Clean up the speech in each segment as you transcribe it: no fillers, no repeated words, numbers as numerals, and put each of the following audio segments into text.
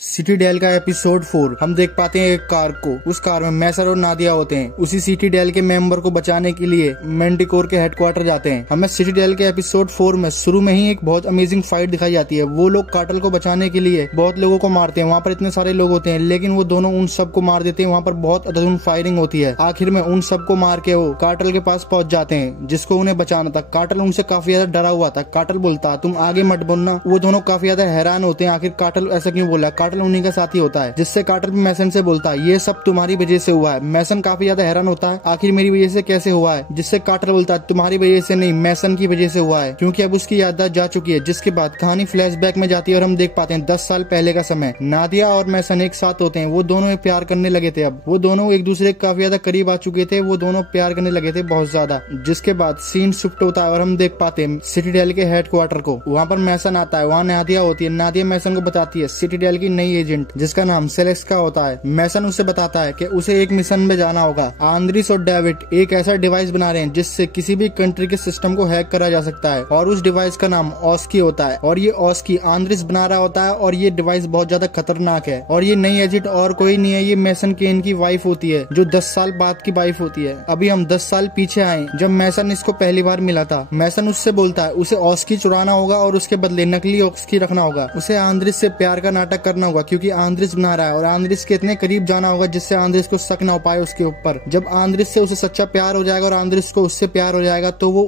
City del का episode 4 हम देख पाते हैं एक कार को। उस कार में मैसर और नादिया होते हैं। उसी सिटी डेल के मेंबर को बचाने के लिए मेंडिकोर के हेडक्वार्टर जाते हैं। हमें सिटी डेल के एपिसोड 4 में शुरू में ही एक बहुत अमेजिंग फाइट दिखाई जाती है। वो लोग कार्टेल को बचाने के लिए बहुत लोगों को मारते हैं। वहाँ पर इतने सारे लोग होते हैं लेकिन वो दोनों उन सबको मार देते हैं। वहाँ पर बहुत अंधाधुंध फायरिंग होती है। आखिर में उन सबको मार के वो कार्टेल के पास पहुंच जाते हैं जिसको उन्हें बचाना था। कार्टेल उनसे काफी ज्यादा डरा हुआ था। कार्टेल बोलता तुम आगे मत बोलना। वो दोनों काफी ज्यादा हैरान होते हैं आखिर कार्टेल ऐसा क्यों बोला। कार्टेल उन्हीं का साथी होता है जिससे कार्टेल मैसन से बोलता है ये सब तुम्हारी वजह से हुआ है। मैसन काफी ज्यादा हैरान होता है आखिर मेरी वजह से कैसे हुआ है। जिससे कार्टेल बोलता है तुम्हारी वजह से नहीं मैसन की वजह से हुआ है क्योंकि अब उसकी याददाश्त जा चुकी है। जिसके बाद कहानी फ्लैशबैक में जाती है और हम देख पाते हैं 10 साल पहले का समय। नादिया और मैसन एक साथ होते हैं। वो दोनों प्यार करने लगे थे। अब वो दोनों एक दूसरे के काफी ज्यादा करीब आ चुके थे। वो दोनों प्यार करने लगे थे बहुत ज्यादा। जिसके बाद सीन शिफ्ट होता है और हम देख पाते हैं सिटी डेल के हेडक्वार्टर को। वहाँ पर मैसन आता है। वहाँ नादिया होती है। नादिया मैसन को बताती है सिटी डेल की नई एजेंट जिसका नाम सेलेक्स का होता है। मैसन उससे बताता है कि उसे एक मिशन में जाना होगा। आंद्रिस और डेविड एक ऐसा डिवाइस बना रहे हैं जिससे किसी भी कंट्री के सिस्टम को हैक करा जा सकता है और उस डिवाइस का नाम ऑस्की होता है। और ये ऑस्की आंद्रिस बना रहा होता है और ये डिवाइस बहुत ज्यादा खतरनाक है। और ये नई एजेंट और कोई नहीं है, ये मैसन केन की वाइफ होती है जो 10 साल बाद की वाइफ होती है। अभी हम 10 साल पीछे आए जब मैसन इसको पहली बार मिला था। मैसन उससे बोलता है उसे ऑस्की चुराना होगा और उसके बदले नकली ऑस्की रखना होगा। उसे आंद्रिस से प्यार का नाटक करना होगा क्योंकि आंद्रिस बना रहा है और आंद्रिस के इतने करीब जाना होगा जिससे आंद्रिस को शक ना हो पाए उसके ऊपर। जब आंद्रिस से उसे सच्चा प्यार हो जाएगा और आंद्रिस को उससे प्यार हो जाएगा तो वो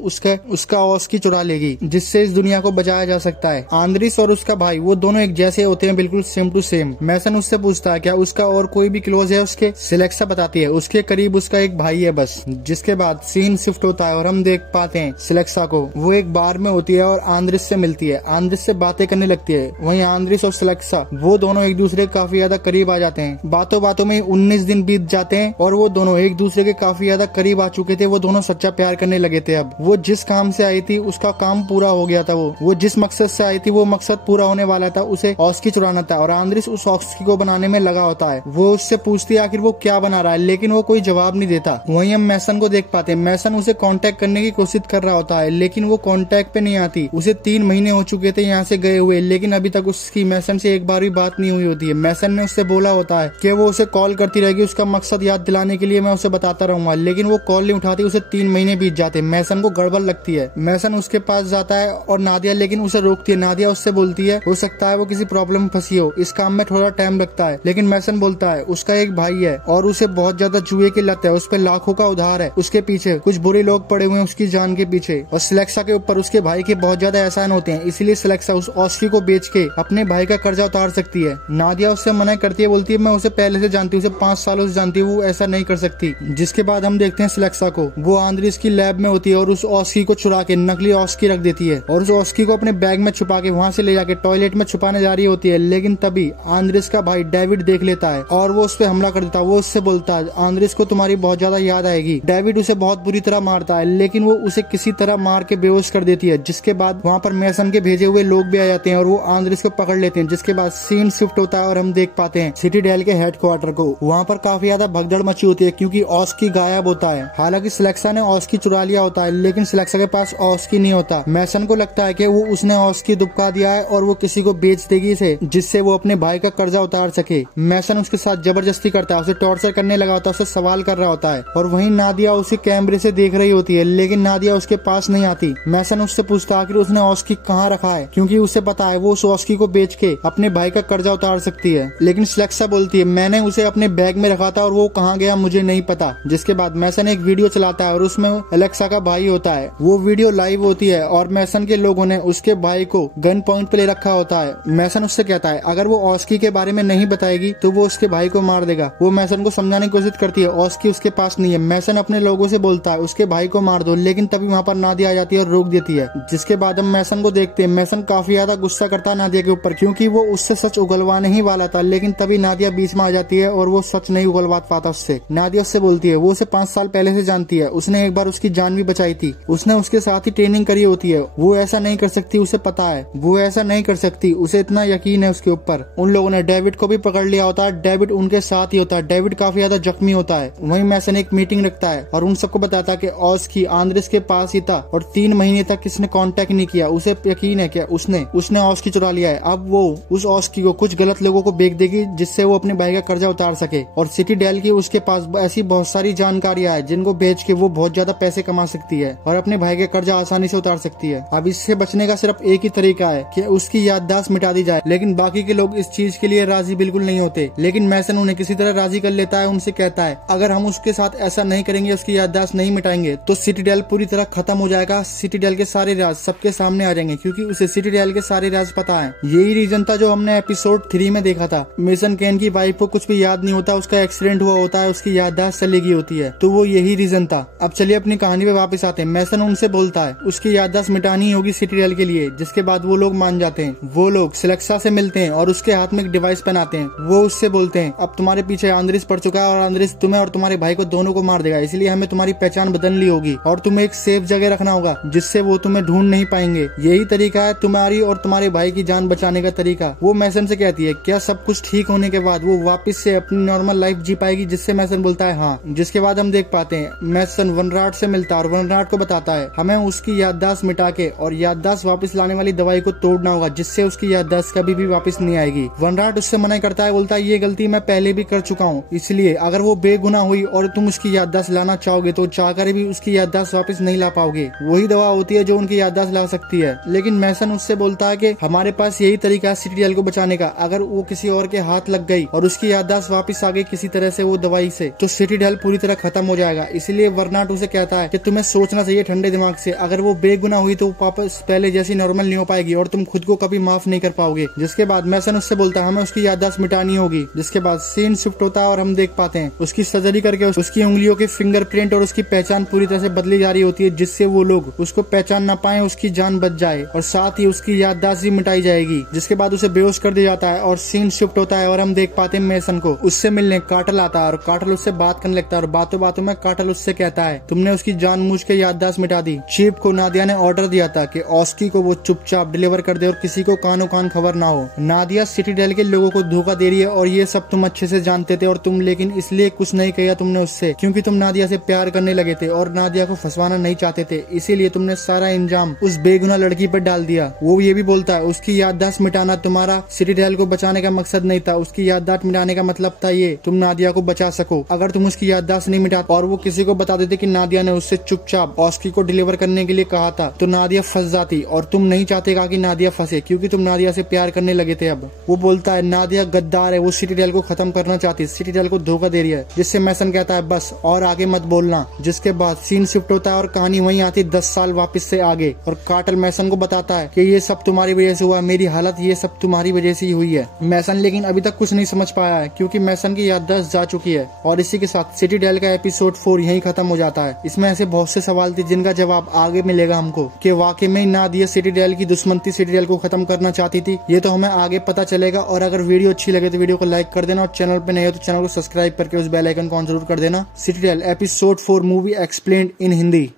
उसका ऑस्की चुरा लेगी जिससे इस दुनिया को बचाया जा सकता है। आंद्रिस और उसका भाई वो दोनों एक जैसे होते हैं, बिल्कुल सेम टू सेम। मैसन उससे पूछता है क्या उसका और कोई भी क्लोज है उसके। सिलेक्सा बताती है उसके करीब उसका एक भाई है बस। जिसके बाद सीन शिफ्ट होता है और हम देख पाते हैं सिलेक्सा को। वो एक बार में होती है और आंद्रिस से मिलती है। आंद्रिस से बातें करने लगती है। वहीं आंद्रिस और सिलेक्सा वो दोनों एक दूसरे के काफी ज्यादा करीब आ जाते हैं। बातों बातों में 19 दिन बीत जाते हैं और वो दोनों एक दूसरे के काफी ज्यादा करीब आ चुके थे। वो दोनों सच्चा प्यार करने लगे थे। अब वो जिस काम से आई थी उसका काम पूरा हो गया था। वो जिस मकसद से आई थी वो मकसद पूरा होने वाला था। उसे ऑस्की चुराना था और आंद्रिस उस ऑस्की को बनाने में लगा होता है। वो उससे पूछती है आखिर वो क्या बना रहा है लेकिन वो कोई जवाब नहीं देता। वहीं हम मैसन को देख पाते हैं। मैसन उसे कांटेक्ट करने की कोशिश कर रहा होता है लेकिन वो कांटेक्ट पे नहीं आती। उसे 3 महीने हो चुके थे यहाँ से गए हुए लेकिन अभी तक उसकी मैसन से एक बार भी बात नहीं हुई होती है। मैसन ने उससे बोला होता है कि वो उसे कॉल करती रहेगी उसका मकसद याद दिलाने के लिए मैं उसे बताता रहूंगा लेकिन वो कॉल नहीं उठाती। उसे 3 महीने बीत जाते। मैसन को गड़बड़ लगती है। मैसन उसके पास जाता है और नादिया लेकिन उसे रोकती है। नादिया उससे बोलती है हो सकता है वो किसी प्रॉब्लम में फंसी हो, इस काम में थोड़ा टाइम लगता है। लेकिन मैसन बोलता है उसका एक भाई है और उसे बहुत ज्यादा जुए की लत है। उस पर लाखों का उधार है। उसके पीछे कुछ बुरे लोग पड़े हुए हैं उसकी जान के पीछे और सिलेक्सा के ऊपर उसके भाई के बहुत ज्यादा एहसान होते हैं। इसीलिए सिलेक्सा उस ऑस्की को बेच के अपने भाई का कर्जा उतार सकती है। नादिया उससे मना करती है, बोलती है मैं उसे पहले से जानती हूँ, उसे 5 सालों से जानती हूँ, वो ऐसा नहीं कर सकती। जिसके बाद हम देखते हैं सिलेक्सा को। वो आंद्रिस की लैब में होती है और उस ऑस्की को चुरा के नकली ऑस्की रख देती है और उस ऑस्की को अपने बैग में छुपा के वहाँ से ले जाके टॉयलेट में छुपाने जा रही होती है। लेकिन तभी आंद्रिस का भाई डेविड देख लेता है और वो उस पर हमला कर देता है। वो उससे बोलता है आंद्रिस को तुम्हारी बहुत ज्यादा याद आएगी। डेविड उसे बहुत बुरी तरह मारता है लेकिन वो उसे किसी तरह मार के बेहोश कर देती है। जिसके बाद वहाँ पर मैसन के भेजे हुए लोग भी आ जाते हैं और वो आंद्रिस को पकड़ लेते हैं। जिसके बाद सीन शिफ्ट होता है और हम देख पाते हैं सिटी डेल के हेडक्वार्टर को। वहाँ पर काफी ज्यादा भगदड़ मची होती है क्योंकि ऑस्की गायब होता है। हालांकि सिलेक्सा ने ऑस्की चुरा लिया होता है लेकिन सिलेक्सा के पास ऑस्की नहीं होता। मैसन को लगता है कि वो उसने ऑस्की दुबका दिया है और वो किसी को बेच देगी इसे जिससे वो अपने भाई का कर्जा उतार सके। मैसन उसके साथ जबरदस्ती करता है, उसे टॉर्चर करने लगा होता है, उससे सवाल कर रहा होता है। और वहीं नादिया उसे कैमरे से देख रही होती है लेकिन नादिया उसके पास नहीं आती। मैसन उससे पूछता है आखिर उसने ऑस्की कहाँ रखा है क्योंकि उसे पता है वो उस ऑस्की को बेच के अपने भाई का कर्जा उतार सकती है। लेकिन सिलेक्सा बोलती है मैंने उसे अपने बैग में रखा था और वो कहाँ गया मुझे नहीं पता। जिसके बाद मैसन एक वीडियो चलाता है और उसमें एलेक्सा का भाई होता है। वो वीडियो लाइव होती है और मैसन के लोगों ने उसके भाई को गन पॉइंट पे ले रखा होता है। मैसन उससे कहता है अगर वो ऑस्की के बारे में नहीं बताएगी तो वो उसके भाई को मार देगा। वो मैसन को समझाने की कोशिश करती है ऑस्की उसके पास नहीं है। मैसन अपने लोगों से बोलता है उसके भाई को मार दो लेकिन तभी वहाँ पर नादिया आ जाती है और रोक देती है। जिसके बाद हम मैसन को देखते हैं। मैसन काफी ज्यादा गुस्सा करता है नादिया के ऊपर क्योंकि वो उससे सच उगलवाने ही वाला था लेकिन तभी नादिया बीच में आ जाती है और वो सच नहीं उगलवा पाता उससे। नादिया उससे बोलती है वो उसे 5 साल पहले से जानती है। उसने एक बार उसकी जान भी बचाई थी। उसने उसके साथ ही ट्रेनिंग करी होती है। वो ऐसा नहीं कर सकती, उसे पता है वो ऐसा नहीं कर सकती। उसे इतना यकीन है उसके ऊपर। उन लोगों ने डेविड को भी पकड़ लिया होता है। डेविड उनके साथ ही होता है। डेविड काफी ज्यादा जख्मी होता है। वहीं मैसन एक मीटिंग रखता है और उन सबको बताता है कि ऑस्की आंद्रिस के पास ही था और 3 महीने तक किसने कांटेक्ट नहीं किया। उसे यकीन है कि उसने ऑस्की चुरा लिया है। अब वो उस ऑस्की को कुछ गलत लोगों को बेच देगी जिससे वो अपने भाई का कर्जा उतार सके। और सिटी डेल की उसके पास ऐसी बहुत सारी जानकारियां है जिनको बेच के वो बहुत ज्यादा पैसे कमा सकती है और अपने भाई का कर्जा आसानी से उतार सकती है। अब इससे बचने का सिर्फ एक ही तरीका है कि उसकी याददाश्त मिटा दी जाए, लेकिन बाकी के लोग इस चीज के लिए राजी बिल्कुल नहीं होते। लेकिन मैसन उन्हें किसी तरह राजी कर लेता है, उनसे कहता है अगर हम उसके साथ ऐसा नहीं करेंगे, उसकी याददाश्त नहीं मिटाएंगे तो सिटी डेल पूरी तरह खत्म हो जाएगा। सिटी डेल के सारे राज सबके सामने आ जाएंगे क्योंकि उसे सिटी डेल के सारे राज पता है। यही रीजन था जो हमने एपिसोड 3 में देखा था। मेसन केन की वाइफ को कुछ भी याद नहीं होता, उसका एक्सीडेंट हुआ होता है, उसकी याददाश्त चली गई होती है, तो वो यही रीजन था। अब चलिए अपनी कहानी पे वापस आते हैं। मैसन उनसे बोलता है उसकी याददाश्त मिटानी होगी सिटी डेल के लिए, जिसके बाद वो लोग मान जाते हैं। वो लोग सिलेक्सा से मिलते हैं और उसके हाथ में एक डिवाइस पहनाते हैं। वो उससे बोलते हैं अब तुम्हारे पीछे आंद्रिस पड़ चुका है और आंद्रिस तुम्हें और तुम्हारे भाई को दोनों को मार देगा, इसलिए हमें तुम्हारी पहचान बदलनी होगी और तुम्हें एक सेफ जगह रखना होगा जिससे वो तुम्हें ढूंढ नहीं पाएंगे। यही तरीका है तुम्हारी और तुम्हारे भाई की जान बचाने का तरीका। वो मैसन से कहती है क्या सब कुछ ठीक होने के बाद वो वापस से अपनी नॉर्मल लाइफ जी पाएगी, जिससे मैसन बोलता है हाँ। जिसके बाद हम देख पाते हैं मैसन वनराट से मिलता है और वनराट को बताता है हमें उसकी याददाश्त मिटा के और याददाश्त वापस लाने वाली दवाई को तोड़ना होगा जिससे उसकी याददाश्त कभी भी वापस नहीं आएगी। वनराट उससे मना करता है, बोलता है ये गलती मैं पहले भी कर चुका हूँ, इसलिए अगर वो बेगुनाह हुई और तुम उसकी याददाश्त लाना चाहोगे तो चाहकर भी उसकी याददाश्त वापस नहीं ला पाओगे। वही दवा होती है जो उनकी याददाश्त ला सकती है। लेकिन मैसन उससे बोलता है कि हमारे पास यही तरीका है सिटी डेल को बचाने का, अगर वो किसी और के हाथ लग गई और उसकी याददाश्त वापस आ गई किसी तरह से वो दवाई से, तो सिटी डेल पूरी तरह खत्म हो जाएगा। इसलिए वरनाट उसे कहता है कि तुम्हें सोचना चाहिए ठंडे दिमाग से, अगर वो बेगुनाह हुई तो वापस पहले जैसी नॉर्मल नहीं हो पाएगी और तुम खुद को कभी माफ नहीं कर पाओगे। जिसके बाद मैसन उससे बोलता है हमें उसकी याददाश्त मिटानी होगी। जिसके बाद सीन शिफ्ट होता है और हम देख पाते हैं उसकी सर्जरी करके उसकी उंगलियों के फिंगरप्रिंट और उसकी पहचान पूरी तरह से बदली जा रही होती है, जिससे वो लोग उसको पहचान न पाए, उसकी जान बच जाए और साथ ही उसकी याददाश्त भी मिटाई जाएगी। जिसके बाद उसे बेहोश कर दिया जाता है और सीन शिफ्ट होता है और हम देख पाते हैं मैसन को उससे मिलने कार्टल आता है और कार्टल उससे बात करने लगता है और बातों बातों में कार्टल उससे कहता है तुमने उसकी जानबूझ के याददाश्त मिटा दी। चीफ को नादिया ने ऑर्डर दिया था कि ऑस्की को वो चुपचाप डिलीवर कर दे और किसी को कानो कान खबर ना हो। नादिया सिटी डेल के लोगों को धोखा दे रही है और ये सब तुम अच्छे से जानते थे और तुम लेकिन इसलिए कुछ नहीं किया तुमने उससे क्योंकि तुम नादिया से प्यार करने लगे थे और नादिया को फंसवाना नहीं चाहते थे, इसीलिए तुमने सारा इंजाम उस बेगुनाह लड़की पर डाल दिया। वो ये भी बोलता है उसकी याददाश्त मिटाना तुम्हारा सिटी डेल को बचाने का मकसद नहीं था, उसकी याददाश्त मिटाने का मतलब था ये तुम नादिया को बचा सको। अगर तुम उसकी याददाश्त नहीं मिटाते और वो किसी को बता देते कि नादिया ने उससे चुपचाप ऑस्की को डिलीवर करने के लिए कहा था तो नादिया फंस जाती और तुम नहीं चाहते कि नादिया फंसे क्योंकि तुम नादिया से प्यार करने लगे थे। अब वो बोलता है नादिया गद्दार है, वो सिटी डेल को खत्म करना चाहती है, सिटी डेल को धोखा दे रही है। जिससे मैसन कहता है बस और आगे मत बोलना। जिसके बाद सीन शिफ्ट होता है और कहानी वहीं आती 10 साल वापस से आगे और कार्टल मैसन को बताता है कि ये सब तुम्हारी वजह से हुआ, मेरी हालत ये सब तुम्हारी वजह से ही हुई है। मैसन लेकिन अभी तक कुछ नहीं समझ पाया है क्योंकि मैसन की याददाश्त जा चुकी है। और इसी के साथ सिटी डेल का एपिसोड 4 यहीं खत्म हो जाता है। इसमें ऐसे बहुत से सवाल थे जिनका जवाब आगे मिलेगा हमको कि वाकई में नादिया सिटी डेल की दुश्मन थी, सिटी डेल को खत्म करना चाहती थी, ये तो हमें आगे पता चलेगा। और अगर वीडियो अच्छी लगे तो वीडियो को लाइक कर देना और चैनल पे नए हो तो चैनल को सब्सक्राइब करके उस बेल आइकन को ऑन जरूर कर देना। Citadel episode 4 movie explained in Hindi.